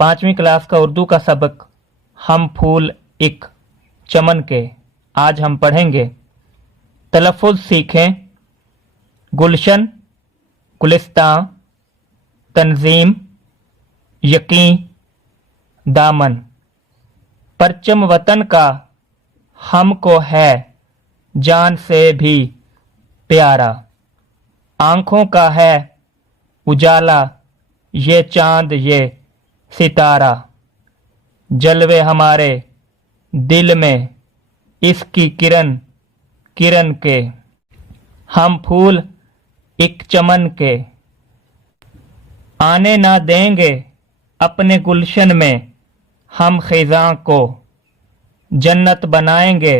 5वीं क्लास का उर्दू का सबक हम फूल एक चमन के। आज हम पढ़ेंगे। तलफ़ुज़ सीखें। गुलशन, गुलिस्तां, तंजीम, यकीन, दामन। परचम वतन का हमको है जान से भी प्यारा। आँखों का है उजाला ये चाँद ये सितारा। जलवे हमारे दिल में इसकी किरण किरण के। हम फूल एक चमन के। आने ना देंगे अपने गुलशन में हम खिज़ां को। जन्नत बनाएंगे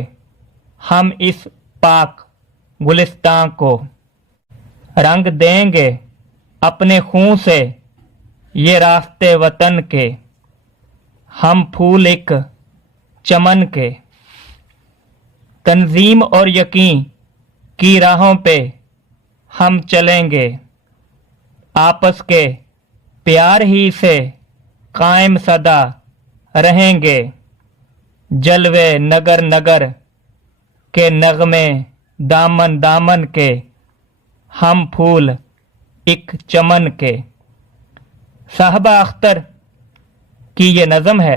हम इस पाक गुलिस्तां को। रंग देंगे अपने खून से ये रास्ते वतन के। हम फूल एक चमन के। तंजीम और यकीन की राहों पे हम चलेंगे। आपस के प्यार ही से कायम सदा रहेंगे। जलवे नगर नगर के नगमे दामन दामन के। हम फूल एक चमन के। साहबा अख्तर की ये नज़म है।